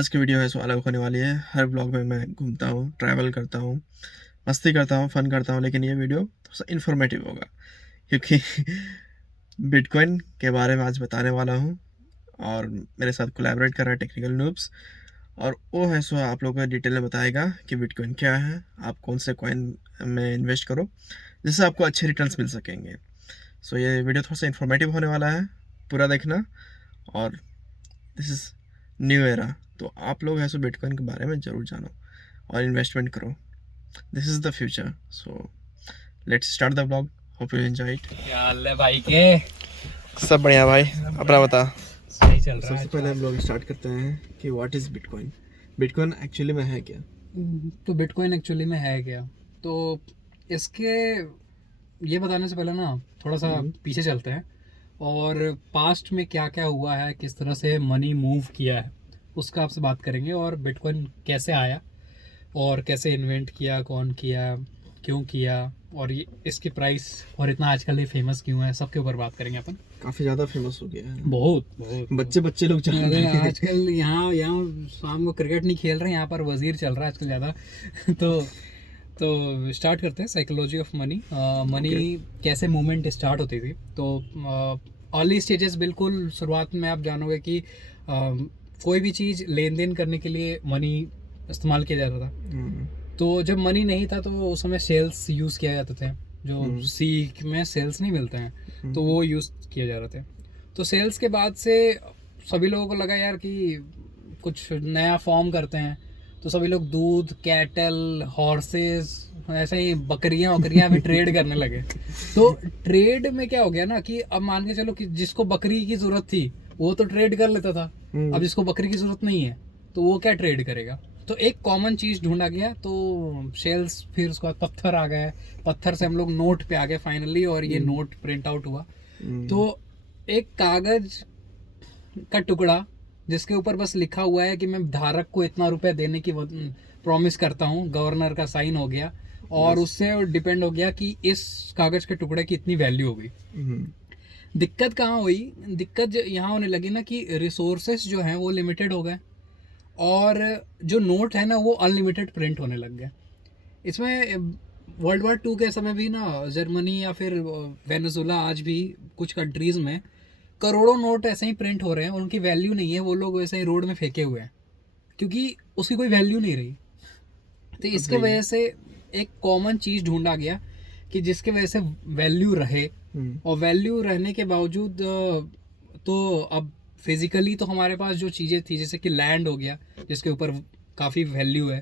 आज की वीडियो है सो अलग होने वाली है। हर ब्लॉग में मैं घूमता हूँ, ट्रैवल करता हूँ, मस्ती करता हूँ, फ़न करता हूँ, लेकिन ये वीडियो थोड़ा-सा इन्फॉर्मेटिव होगा क्योंकि बिटकॉइन के बारे में आज बताने वाला हूँ और मेरे साथ कोलैबोरेट कर रहा है टेक्निकल नूब्स और वो है सो आप लोगों को डिटेल में बताएगा कि बिटकॉइन क्या है, आप कौन से कॉइन में इन्वेस्ट करो, जिससे आपको अच्छे रिटर्न्स मिल सकेंगे। सो ये वीडियो थोड़ा-सा इन्फॉर्मेटिव होने वाला है, पूरा देखना और दिस इज़ न्यू एरा, तो आप लोग है सो बिटकॉइन के बारे में ज़रूर जानो और इन्वेस्टमेंट करो। This is the future. So let's start the vlog. Hope you enjoy it. क्या हाल है भाई के। सब बढ़िया भाई, अपना बता। सही चल रहा सबसे है। पहले हम लोग स्टार्ट करते हैं कि what is bitcoin. Bitcoin actually में है क्या? तो बिटकॉइन एक्चुअली में है क्या, तो इसके ये बताने से पहले ना थोड़ा सा पीछे चलते हैं और पास्ट में क्या क्या हुआ है, किस तरह से मनी मूव किया है उसका आपसे बात करेंगे, और बिटकॉइन कैसे आया और कैसे इन्वेंट किया, कौन किया, क्यों किया, और ये इसकी प्राइस और इतना आजकल ये फेमस क्यों है, सबके ऊपर बात करेंगे अपन। काफ़ी ज़्यादा फेमस हो गया है, बहुत बहुत बच्चे बच्चे लोग जान अरे रहे हैं। आजकल यहाँ यहाँ शाम को क्रिकेट नहीं खेल रहे हैं, यहाँ पर वजीर चल रहा है आजकल ज़्यादा। तो स्टार्ट करते हैं साइकोलॉजी ऑफ मनी। मनी कैसे मूवमेंट स्टार्ट होती थी, तो अर्ली स्टेजेस, बिल्कुल शुरुआत में आप जानोगे कि कोई भी चीज़ लेन देन करने के लिए मनी इस्तेमाल किया जाता था। तो जब मनी नहीं था तो उस समय सेल्स यूज़ किया जाते थे, जो सीख में सेल्स नहीं मिलते हैं तो वो यूज़ किए जा रहे थे। तो सेल्स के बाद से सभी लोगों को लगा यार कि कुछ नया फॉर्म करते हैं, तो सभी लोग दूध, कैटल, हॉर्सेस, ऐसे ही बकरियां वकरियां भी ट्रेड करने लगे। तो ट्रेड में क्या हो गया ना कि अब मान के चलो कि जिसको बकरी की जरूरत थी वो तो ट्रेड कर लेता था, अब जिसको बकरी की जरूरत नहीं है तो वो क्या ट्रेड करेगा। तो एक कॉमन चीज ढूंढा गया, तो शेल्स, फिर उसके बाद पत्थर आ गए, पत्थर से हम लोग नोट पे आ गए फाइनली, और ये नोट प्रिंट आउट हुआ। तो एक कागज का टुकड़ा जिसके ऊपर बस लिखा हुआ है कि मैं धारक को इतना रुपया देने की प्रॉमिस करता हूँ, गवर्नर का साइन हो गया, और उससे डिपेंड हो गया कि इस कागज के टुकड़े की इतनी वैल्यू हो गई। दिक्कत कहाँ हुई, दिक्कत यहाँ होने लगी ना कि रिसोर्सेस जो हैं वो लिमिटेड हो गए, और जो नोट है ना वो अनलिमिटेड प्रिंट होने लग गए। इसमें वर्ल्ड वॉर 2 के समय भी ना जर्मनी या फिर वेनेजुला, आज भी कुछ कंट्रीज में करोड़ों नोट ऐसे ही प्रिंट हो रहे हैं और उनकी वैल्यू नहीं है, वो लोग वैसे ही रोड में फेंके हुए हैं क्योंकि उसकी कोई वैल्यू नहीं रही। तो इसके वजह से एक कॉमन चीज़ ढूंढा गया कि जिसके वजह से वैल्यू रहे, और वैल्यू रहने के बावजूद तो अब फिजिकली तो हमारे पास जो चीज़ें थी, जैसे कि लैंड हो गया जिसके ऊपर काफ़ी वैल्यू है,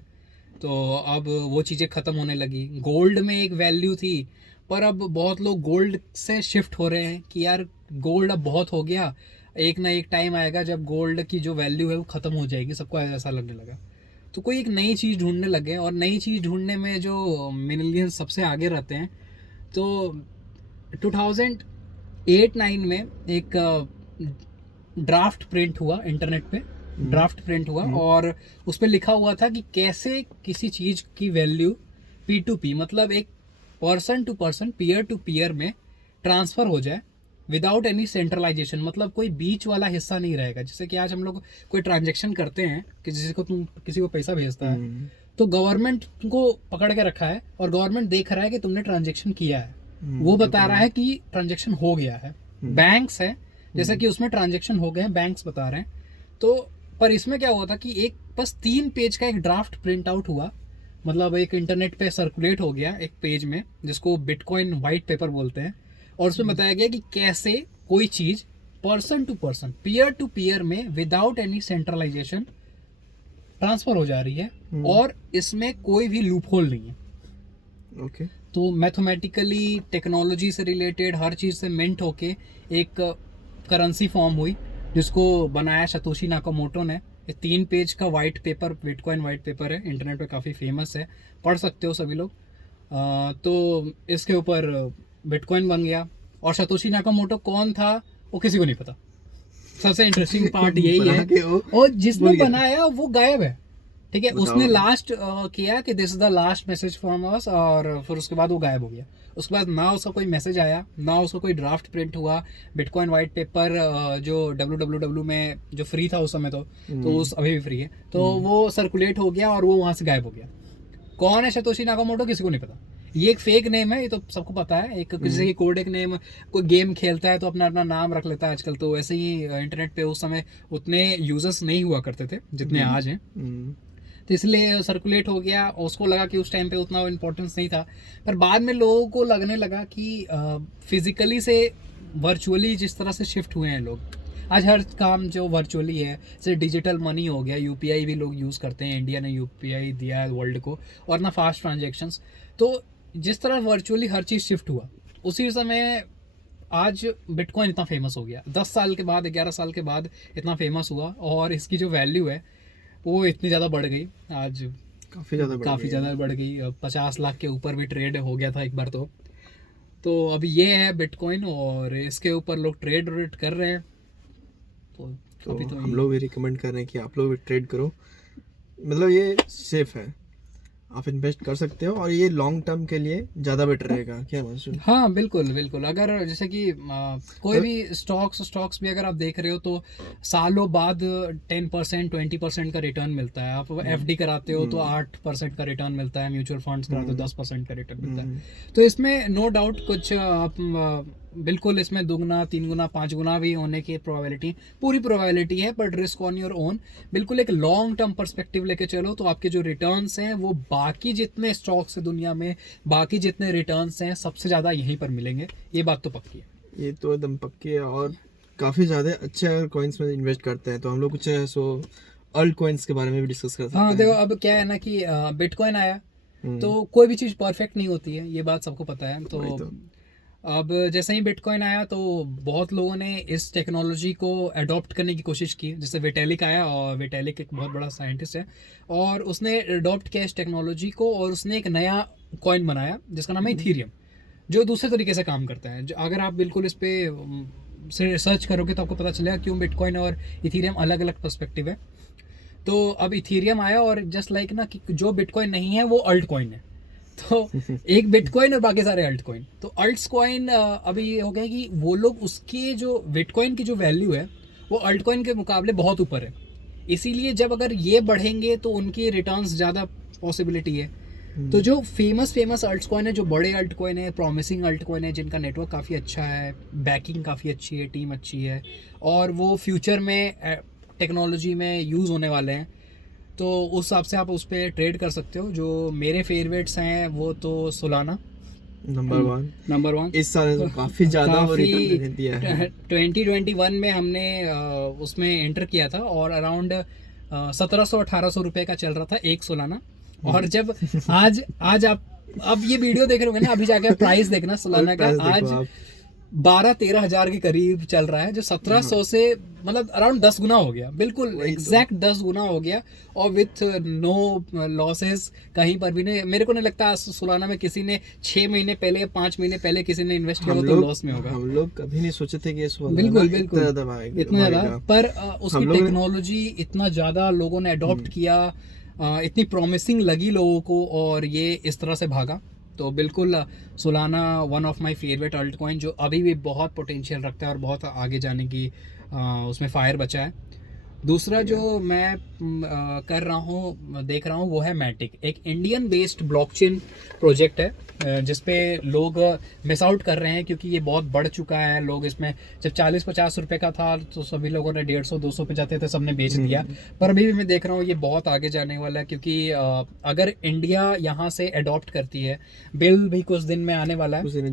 तो अब वो चीज़ें ख़त्म होने लगी। गोल्ड में एक वैल्यू थी, पर अब बहुत लोग गोल्ड से शिफ्ट हो रहे हैं कि यार गोल्ड अब बहुत हो गया, एक ना एक टाइम आएगा जब गोल्ड की जो वैल्यू है वो ख़त्म हो जाएगी, सबको ऐसा लगने लगा। तो कोई एक नई चीज़ ढूंढने लगे, और नई चीज़ ढूंढने में जो मिलियन सबसे आगे रहते हैं। तो 2008-9 में एक ड्राफ्ट प्रिंट हुआ इंटरनेट पे, ड्राफ्ट प्रिंट हुआ, और उस पर लिखा हुआ था कि कैसे किसी चीज़ की वैल्यू P2P, मतलब एक person to person, peer to peer में ट्रांसफ़र हो जाए विदाउट एनी सेंट्रलाइजेशन, मतलब कोई बीच वाला हिस्सा नहीं रहेगा। जैसे कि आज हम लोग कोई ट्रांजेक्शन करते हैं कि किसी को पैसा भेजता है, तो गवर्नमेंट को पकड़ के रखा है और गवर्नमेंट देख रहा है कि तुमने ट्रांजेक्शन किया है, वो बता रहा है कि ट्रांजेक्शन हो गया है। बैंक्स है जैसे कि उसमें ट्रांजेक्शन हो गए हैं, बैंक्स बता रहे हैं। तो पर इसमें क्या हुआ था कि एक बस 3 पेज का एक ड्राफ्ट प्रिंट आउट हुआ, मतलब एक इंटरनेट पे सर्कुलेट हो गया एक पेज में, जिसको बिटकॉइन वाइट पेपर बोलते हैं, और उसमें बताया गया कि कैसे कोई चीज़ person to person, peer to peer में विदाउट एनी सेंट्रलाइजेशन ट्रांसफर हो जा रही है, और इसमें कोई भी लूप होल नहीं है। ओके। तो मैथमेटिकली, टेक्नोलॉजी से रिलेटेड हर चीज़ से मिंट होके एक करेंसी फॉर्म हुई, जिसको बनाया सतोशी नाकामोटो ने। ये 3 पेज का white paper, bitcoin white paper है, इंटरनेट पे काफ़ी फेमस है, पढ़ सकते हो सभी लोग। तो इसके ऊपर बिटकॉइन बन गया। और सतोशी नाकामोटो कौन था वो किसी को नहीं पता। सबसे इंटरेस्टिंग पार्ट यही है, और जिसने बनाया वो गायब है, ठीक है, बताओ उसने भाई। लास्ट किया कि this is the last message from us, और फिर उसके बाद वो गायब हो गया। उसके बाद ना उसका कोई मैसेज आया, ना उसका कोई ड्राफ्ट प्रिंट हुआ। बिटकॉइन वाइट पेपर जो डब्ल्यू में जो फ्री था उस समय, तो हम्म। उस अभी भी फ्री है, तो हम्म। वो सर्कुलेट हो गया और वो वहाँ से गायब हो गया। कौन है सतोशी नाकामोटो, किसी को नहीं पता। ये एक फेक नेम है, ये तो सबको पता है। एक जैसे कि कोड एक नेम, कोई गेम खेलता है तो अपना अपना नाम रख लेता है आजकल, तो वैसे ही इंटरनेट पे उस समय उतने यूजर्स नहीं हुआ करते थे जितने हम्म। आज हैं। हम्म। तो इसलिए सर्कुलेट हो गया, और उसको लगा कि उस टाइम पे उतना इम्पोर्टेंस नहीं था। पर बाद में लोगों को लगने लगा कि फिजिकली से वर्चुअली जिस तरह से शिफ्ट हुए हैं लोग, आज हर काम जो वर्चुअली है, जैसे डिजिटल मनी हो गया, यूपीआई भी लोग यूज़ करते हैं, इंडिया ने यूपीआई दिया है वर्ल्ड को, और ना फास्ट ट्रांजेक्शन्स। तो जिस तरह वर्चुअली हर चीज़ शिफ्ट हुआ, उसी समय आज बिटकॉइन इतना फेमस हो गया। 10 साल के बाद, 11 साल के बाद इतना फेमस हुआ, और इसकी जो वैल्यू है वो इतनी ज़्यादा बढ़ गई आज। काफी ज्यादा बढ़ काफ़ी गई है। ज़्यादा बढ़ गई, 50 लाख के ऊपर भी ट्रेड हो गया था एक बार तो अभी ये है बिटकॉइन, और इसके ऊपर लोग ट्रेड व्रेड कर रहे हैं। तो तो अभी तो हम लोग भी रिकमेंड कर रहे हैं कि आप लोग भी ट्रेड करो। मतलब ये सेफ है, आप इन्वेस्ट कर सकते हो, और ये लॉन्ग टर्म के लिए ज़्यादा बेटर रहेगा। क्या मानसून? हाँ, बिल्कुल बिल्कुल। अगर जैसे कि कोई भी स्टॉक्स भी अगर आप देख रहे हो तो सालों बाद 10% 20% का रिटर्न मिलता है। आप एफडी कराते हो तो 8% का रिटर्न मिलता है, म्यूचुअल फंड्स कराते हो 10% का रिटर्न मिलता है। तो इसमें नो डाउट कुछ आप बिल्कुल इसमें दुगना, 3 गुना, 5 गुना भी होने की प्रोबेबिलिटी, पूरी प्रोबेबिलिटी है, but risk on your own. बिल्कुल एक लॉन्ग टर्म पर्सपेक्टिव लेके चलो तो आपके जो रिटर्न्स हैं वो बाकी जितने स्टॉक्स है दुनिया में, बाकी जितने रिटर्न्स हैं सबसे ज़्यादा यहीं पर मिलेंगे। ये बात तो पक्की है। ये तो एकदम पक्की है। और काफ़ी ज़्यादा अच्छे अगर कॉइन्स में इन्वेस्ट करते हैं तो हम लोग कुछ अल्ट कॉइन्स के बारे में भी डिस्कस कर हाँ सकते देखो, हैं। अब क्या है ना कि बिटकॉइन आया हम्म। तो कोई भी चीज़ परफेक्ट नहीं होती है, ये बात सबको पता है। तो वही तो। अब जैसे ही बिटकॉइन आया तो बहुत लोगों ने इस टेक्नोलॉजी को अडॉप्ट करने की कोशिश की। जैसे विटेलिक आया, और विटेलिक एक बहुत बड़ा साइंटिस्ट है, और उसने अडॉप्ट किया इस टेक्नोलॉजी को, और उसने एक नया कॉइन बनाया जिसका नाम है इथीरियम, जो दूसरे तरीके से काम करता है। अगर आप बिल्कुल इस पर से सर्च करोगे तो आपको पता चलेगा क्यों बिटकॉइन और इथीरियम अलग अलग पर्सपेक्टिव है। तो अब इथीरियम आया, और जस्ट लाइक ना कि जो बिटकॉइन नहीं है वो अल्ट कॉइन है। तो एक बिटकॉइन और बाकी सारे अल्ट कॉइन। तो अल्ट कॉइन अभी ये हो गया कि वो लोग, उसके जो बिटकॉइन की जो वैल्यू है वो अल्ट कॉइन के मुकाबले बहुत ऊपर है। इसीलिए जब अगर ये बढ़ेंगे तो उनकी रिटर्न्स ज़्यादा पॉसिबिलिटी है। तो जो फेमस अल्ट कॉइन है, जो बड़े अल्ट कॉइन है, प्रॉमिसिंग अल्ट कॉइन है, जिनका नेटवर्क काफ़ी अच्छा है, बैकिंग काफ़ी अच्छी है, टीम अच्छी है, और वो फ्यूचर में टेक्नोलॉजी में यूज़ होने वाले हैं, तो उस हिसाब से आप उस पर ट्रेड कर सकते हो। जो मेरे फेवरेट्स हैं वो तो सोलाना नंबर 1। 1। इस साल तो काफ़ी ज़्यादा वो काफ़ी रिटर्न दिया है। 2021 में हमने उसमें एंटर किया था, और अराउंड 1700-1800 रुपये का चल रहा था एक सोलाना। और जब आज आज आप अब ये वीडियो देख रहे होंगे ना, अभी जाके प्राइस देखना सोलाना का, प्राइस देखो आज आप। 12-13 हज़ार के करीब चल रहा है, जो 1700 से मतलब अराउंड 10 गुना हो गया, बिल्कुल वही तो। एग्जैक्ट 10 गुना हो गया, और विथ नो लॉसेस कहीं पर भी नहीं। मेरे को नहीं लगता सोलाना में किसी ने 6 महीने पहले या 5 महीने पहले किसी ने इन्वेस्ट किया हो तो लॉस में होगा। हम लोग कभी नहीं सोचे थे कि ये सोलह बिल्कुल इतना बिल्कुल, ज़्यादा इतना ज़्यादा। बढ़ेगा। पर उसकी हम लोग टेक्नोलॉजी इतना ज़्यादा लोगों ने अडॉप्ट किया, इतनी प्रॉमिसिंग लगी लोगों को, और ये इस तरह से भागा। तो बिल्कुल Solana one of my favourite alt coin, जो अभी भी बहुत पोटेंशियल रखता है और बहुत आगे जाने की उसमें फायर बचा है। दूसरा जो मैं कर रहा हूँ, देख रहा हूँ, वो है मैटिक, एक इंडियन बेस्ड ब्लॉकचेन प्रोजेक्ट है, जिसपे लोग मिस आउट कर रहे हैं क्योंकि ये बहुत बढ़ चुका है। लोग इसमें जब 40-50 रुपए का था तो सभी लोगों ने 150-200 पे जाते थे, सबने बेच दिया। पर अभी भी मैं देख रहा हूँ ये बहुत आगे जाने वाला है, क्योंकि अगर इंडिया यहाँ से अडॉप्ट करती है, बिल भी कुछ दिन में आने वाला है,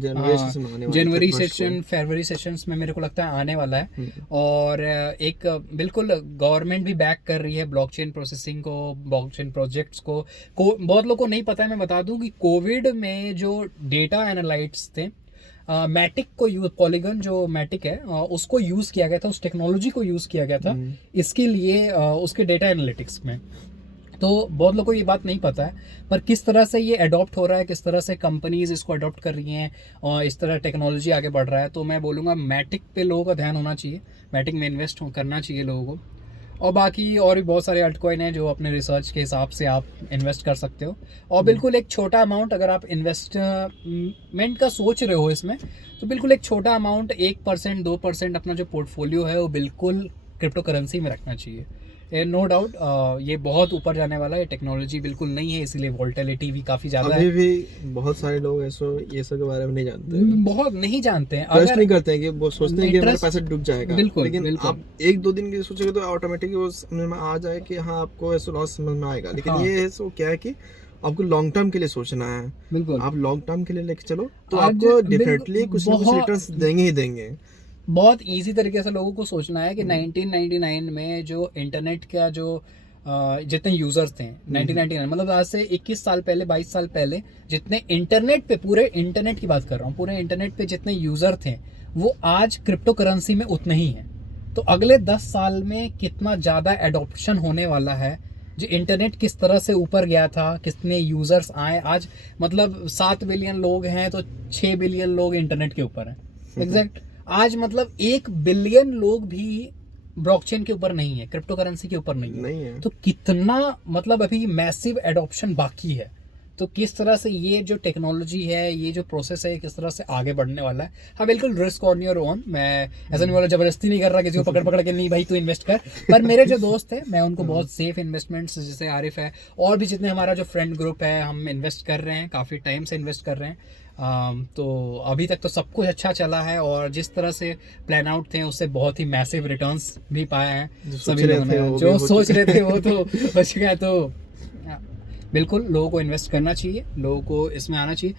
जनवरी सेशन फरवरी सेशंस में मेरे को लगता है आने वाला है। और एक बिल्कुल गवर्नमेंट भी बैक कर रही है ब्लॉकचेन प्रोसेसिंग को, ब्लॉकचेन प्रोजेक्ट्स को। बहुत लोगों को नहीं पता है, मैं बता दूं कि कोविड में जो डेटा एनालिटिक्स थे, मैटिक को यूज, पॉलीगन जो मैटिक है उसको यूज़ किया गया था, उस टेक्नोलॉजी को यूज़ किया गया था इसके लिए, उसके डेटा एनालिटिक्स में। तो बहुत लोगों को ये बात नहीं पता है, पर किस तरह से ये अडॉप्ट हो रहा है, किस तरह से कंपनीज इसको अडॉप्ट कर रही हैं, और इस तरह टेक्नोलॉजी आगे बढ़ रहा है। तो मैं बोलूँगा मैटिक पे लोगों का ध्यान होना चाहिए, मैटिक में इन्वेस्ट करना चाहिए लोगों को। और बाकी और भी बहुत सारे अल्ट कॉइन हैं जो अपने रिसर्च के हिसाब से आप इन्वेस्ट कर सकते हो। और बिल्कुल एक छोटा अमाउंट, अगर आप इन्वेस्टमेंट का सोच रहे हो इसमें, तो बिल्कुल एक छोटा अमाउंट 1% 2% अपना जो पोर्टफोलियो है वो बिल्कुल क्रिप्टो करेंसी में रखना चाहिए। नो डाउट ये बहुत ऊपर जाने वाला है, टेक्नोलॉजी बिल्कुल नहीं है, इसीलिए वोल्टिलिटी भी काफ़ी ज़्यादा अभी है। भी बहुत सारे लोग ऐसो ये सब के बारे में नहीं जानते हैं, बहुत नहीं जानते हैं, ट्रस्ट अगर नहीं करते हैं, कि वो सोचते हैं कि हमारा ट्रस्ट, पैसा डूब जाएगा। बिल्कुल लेकिन बिल्कुल, आप 1-2 दिन की सोचोगे तो ऑटोमेटिकली वो समझ में आ जाए कि हाँ, आपको ऐसा लॉस समझ में आएगा। लेकिन हाँ ये है सो क्या है कि आपको लॉन्ग टर्म के लिए सोचना है। बिल्कुल। आप लॉन्ग टर्म के लिए लेके चलो तो आज आपको बिल्कुल डेफिनेटली कुछ ना कुछ रिटर्न्स देंगे ही देंगे। बहुत इजी तरीके से लोगों को सोचना है कि 1999 में जो इंटरनेट का जो जितने यूजर्स थे 1999, मतलब आज से 21 साल पहले, 22 साल पहले, जितने इंटरनेट पे, पूरे इंटरनेट की बात कर रहा हूँ, पूरे इंटरनेट पे जितने यूजर थे वो आज क्रिप्टो करेंसी में उतने ही हैं। तो अगले 10 साल में कितना ज़्यादा एडॉप्शन होने वाला है, जो इंटरनेट किस तरह से ऊपर गया था, कितने यूजर्स आए आज, मतलब 7 बिलियन लोग हैं तो 6 बिलियन लोग इंटरनेट के ऊपर हैं, एग्जैक्ट। आज मतलब 1 बिलियन लोग भी ब्लॉकचेन के ऊपर नहीं है, क्रिप्टो करेंसी के ऊपर नहीं है। तो कितना मतलब अभी मैसिव एडॉप्शन बाकी है। तो किस तरह से ये जो टेक्नोलॉजी है, ये जो प्रोसेस है, किस तरह से आगे बढ़ने वाला है। हाँ बिल्कुल, रिस्क ऑन योर ओन, मैं ऐसा नहीं बोला, जबरदस्ती नहीं कर रहा किसी को पकड़ पकड़ के नहीं भाई तू इन्वेस्ट कर। पर मेरे जो दोस्त है, मैं उनको बहुत सेफ इन्वेस्टमेंट्स, जैसे आरिफ है और भी जितने हमारा जो फ्रेंड ग्रुप है, हम इन्वेस्ट कर रहे हैं, काफ़ी टाइम से इन्वेस्ट कर रहे हैं। तो अभी तक तो सब कुछ अच्छा चला है, और जिस तरह से प्लान आउट थे उससे बहुत ही मैसिव रिटर्न्स भी पाए हैं सभी लोगों ने। जो सोच रहे थे वो तो हो चुका है। तो बिल्कुल लोगों को इन्वेस्ट करना चाहिए, लोगों को इसमें आना चाहिए।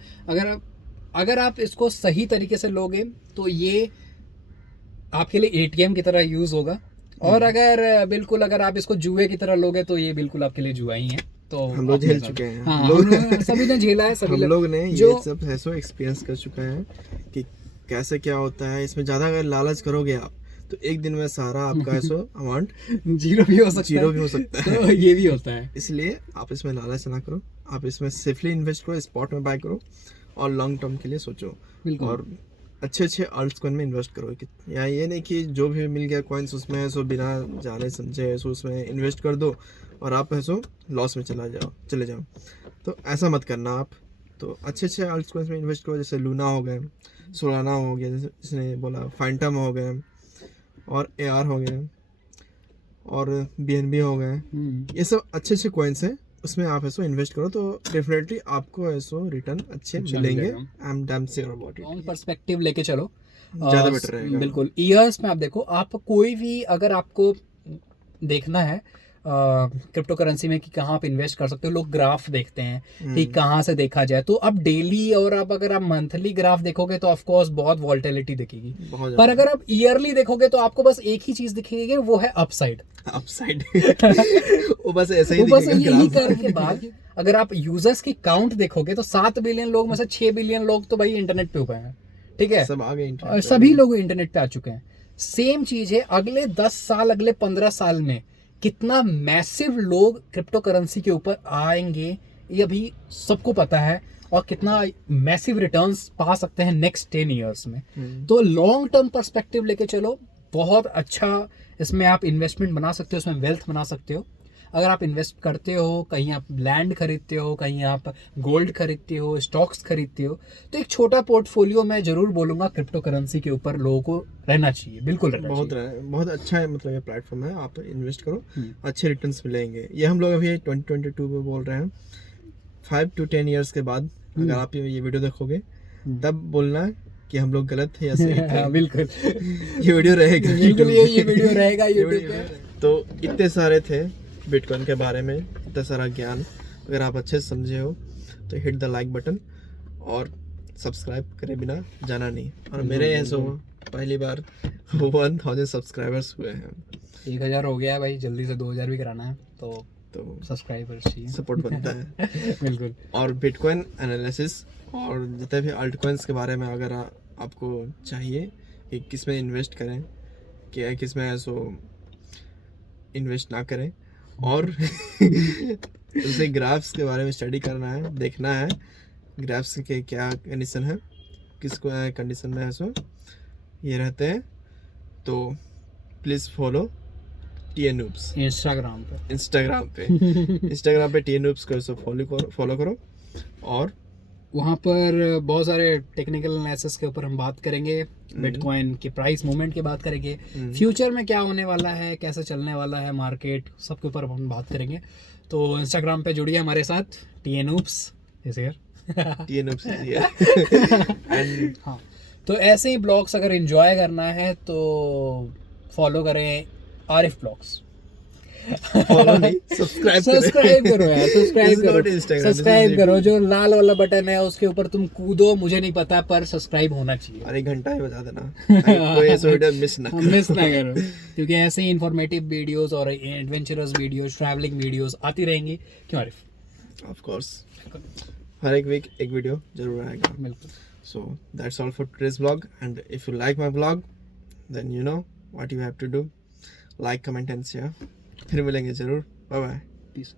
अगर आप इसको सही तरीके से लोगे तो ये आपके लिए एटीएम की तरह यूज़ होगा, और अगर आप इसको जुए की तरह लोगे तो ये बिल्कुल आपके लिए जुआ ही है। तो हम लोग झेल चुके हैं, हाँ, हम लोग सभी ने झेला है, सभी हम लोग ने जो ये सब ऐसा एक्सपीरियंस कर चुके हैं कि कैसे क्या होता है। इसमें ज़्यादा अगर लालच करोगे आप तो एक दिन में सारा आपका ऐसा अमाउंट जीरो भी हो सकता है। तो ये भी होता है। इसलिए आप इसमें लालच ना करो, आप इसमें सेफली इन्वेस्ट करो, स्पॉट में बाय करो और लॉन्ग टर्म के लिए सोचो। और अच्छे अल्ट कॉइन में इन्वेस्ट करो। या ये नहीं कि जो भी मिल गया कॉइन्स उसमें है सो बिना जाने समझे ऐसो उसमें इन्वेस्ट कर दो और आप ऐसो लॉस में चले जाओ। तो ऐसा मत करना आप। तो अच्छे अल्ट कॉइन्स में इन्वेस्ट करो, जैसे लूना हो गए, सोलाना हो गया, जैसे इसने बोला, फाइंटम हो गए, और AR हो गए, और BNB हो गए। ये सब अच्छे कॉइन्स हैं, उसमें आप ऐसो इन्वेस्ट करो तो डेफिनेटली आपको ऐसो रिटर्न अच्छे मिलेंगे। I am damn sure about it. Perspective लेके चलो, ज़्यादा बेटर रहेगा। बिल्कुल ईयर्स में आप देखो, आप कोई भी अगर आपको देखना है क्रिप्टो करेंसी में कि कहाँ आप इन्वेस्ट कर सकते हो, लोग ग्राफ देखते हैं कि कहाँ से देखा जाए। तो अब डेली और अब अगर आप मंथली ग्राफ देखोगे तो ऑफ कोर्स बहुत वॉल्टिलिटी दिखेगी, पर अगर आप ईयरली देखोगे तो आपको बस एक ही चीज दिखेगी, वो है अपसाइड। वो बस ऐसे ही यही करने के बाद अगर आप यूजर्स की काउंट देखोगे तो 7 बिलियन लोग में से 6 बिलियन लोग तो भाई इंटरनेट पे हो गए हैं, ठीक है, सब आ गए, और सभी लोग इंटरनेट पे आ चुके हैं। सेम चीज है अगले 10 साल, अगले 15 साल में कितना मैसिव लोग क्रिप्टो करेंसी के ऊपर आएंगे ये अभी सबको पता है, और कितना मैसिव रिटर्न्स पा सकते हैं नेक्स्ट 10 ईयर्स में। तो लॉन्ग टर्म पर्सपेक्टिव लेके चलो, बहुत अच्छा इसमें आप इन्वेस्टमेंट बना सकते हो, इसमें वेल्थ बना सकते हो। अगर आप इन्वेस्ट करते हो, कहीं आप लैंड खरीदते हो, कहीं आप गोल्ड खरीदते हो, स्टॉक्स खरीदते हो, तो एक छोटा पोर्टफोलियो मैं जरूर बोलूँगा क्रिप्टो करेंसी के ऊपर लोगों को रहना चाहिए, बिल्कुल रहना चाहिए। बहुत अच्छा है, मतलब ये प्लेटफॉर्म है, आप इन्वेस्ट करो, अच्छे रिटर्न्स मिलेंगे। ये हम लोग अभी 2022 में बोल रहे हैं, 5 to 10 ईयर्स के बाद अगर आप ये वीडियो देखोगे तब बोलना कि हम लोग गलत थे या सही थे। बिल्कुल ये वीडियो रहेगा, बिल्कुल ये वीडियो रहेगा यूट्यूब पे। तो इतने सारे थे बिटकॉइन के बारे में, इतना सारा ज्ञान अगर आप अच्छे से समझे हो तो हिट द लाइक बटन और सब्सक्राइब करे बिना जाना नहीं। और मेरे यहाँ सो पहली बार 1000 सब्सक्राइबर्स हुए हैं। 1000 हो गया है भाई, जल्दी से 2000 भी कराना है तो सब्सक्राइबर्स चाहिए, सपोर्ट बनता है। बिल्कुल। और बिटकॉइन एनालिसिस और जितने भी अल्ट कॉइन्स के बारे में अगर आपको चाहिए कि किस में इन्वेस्ट करें, क्या किस में ऐसो इन्वेस्ट ना करें, और उसे ग्राफ्स के बारे में स्टडी करना है, देखना है ग्राफ्स के क्या कंडीशन है, किसको कंडीशन में ऐसो ये रहते हैं, तो प्लीज़ फॉलो TNOobs इंस्टाग्राम पे। इंस्टाग्राम पे इंस्टाग्राम पे TNOobs को फॉलो करो और वहाँ पर बहुत सारे टेक्निकल एनालिसिस के ऊपर हम बात करेंगे, बिटकॉइन के प्राइस मूवमेंट की बात करेंगे, फ्यूचर में क्या होने वाला है, कैसे चलने वाला है मार्केट, सबके ऊपर हम बात करेंगे। तो इंस्टाग्राम पे जुड़िए हमारे साथ, TNOobs is here. TNOobs is here and हाँ, तो ऐसे ही ब्लॉग्स अगर एंजॉय करना है तो फॉलो करें आरिफ ब्लॉग्स। फॉलो नहीं सब्सक्राइब करो यार, सब्सक्राइब करो, सब्सक्राइब करो। जो लाल वाला बटन है उसके ऊपर तुम कूदो, मुझे नहीं पता, पर सब्सक्राइब होना चाहिए। अरे घंटा ही बजा देना, कोई ऐसा वीडियो मिस ना करो, क्योंकि ऐसे ही इंफॉर्मेटिव वीडियोस और एडवेंचरस वीडियोस, ट्रैवलिंग वीडियोस आती रहेंगी। क्यों आरिफ? ऑफ कोर्स, हर एक वीक एक वीडियो जरूर आएगा। बिल्कुल। So that's all for today's vlog, and if you like my vlog then you know what you have to do, like, comment and share। फिर मिलेंगे जरूर, बाय बाय। पीस।